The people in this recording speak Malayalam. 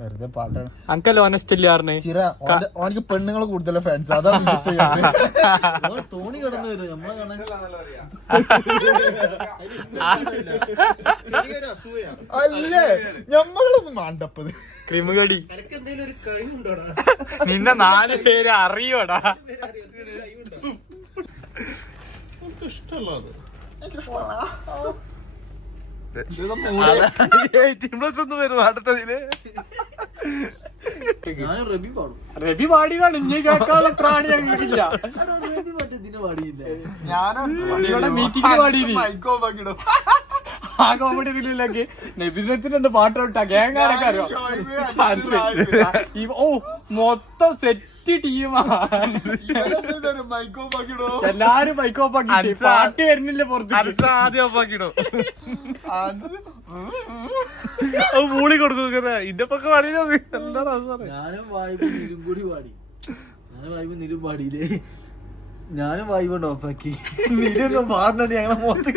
വെറുതെ പാട്ടാണ്. അനക്കല്ലോ ഓനസ്റ്റ് ഇല്ലാർന്ന് ഓനിക്ക് പെണ്ണുങ്ങള് കൂടുതൽ ഫാൻസ്, അതാണ് തോണി കടന്നു വരും നമ്മളെ അല്ലേ ഞമ്മളൊന്നും മാണ്ടപ്പത് ക്രിമുകടി നിന്നെ 4 പേര് അറിയോടാ. ഇഷ്ടമല്ല റബി പാടിയാണ് ഇനി കേൾക്കാനുള്ള ത്രാണി ഞങ്ങൾക്കില്ല. ഇവിടെ മീറ്റിംഗ് പാടിയില്ലേ ആ കോമഡി ഇതിലേക്ക് നബിദിനത്തിന് എന്ത് പാട്ട് വിട്ടാ ഗാങ്കാരൊക്കെ അറിയോ. ഓ മൊത്തം സെറ്റ് ടീമാ, എല്ലാരും മൈക്ക് ഓഫാക്കി പാട്ട് വരുന്നില്ല പുറത്ത്. ആദ്യം ഓഫാക്കിടോ മൂളി കൊടുക്കുന്ന ഇന്റെ പക്ക പാടിയത് എന്താണ്? ഞാനും വായ്പ നിലും കൂടി പാടി. നിലും പാടിയില്ലേ, ഞാനും വായ്പ കൊണ്ട് ഓഫാക്കി. നിലൊന്നും പാടണ ഞങ്ങളെ മൊത്തം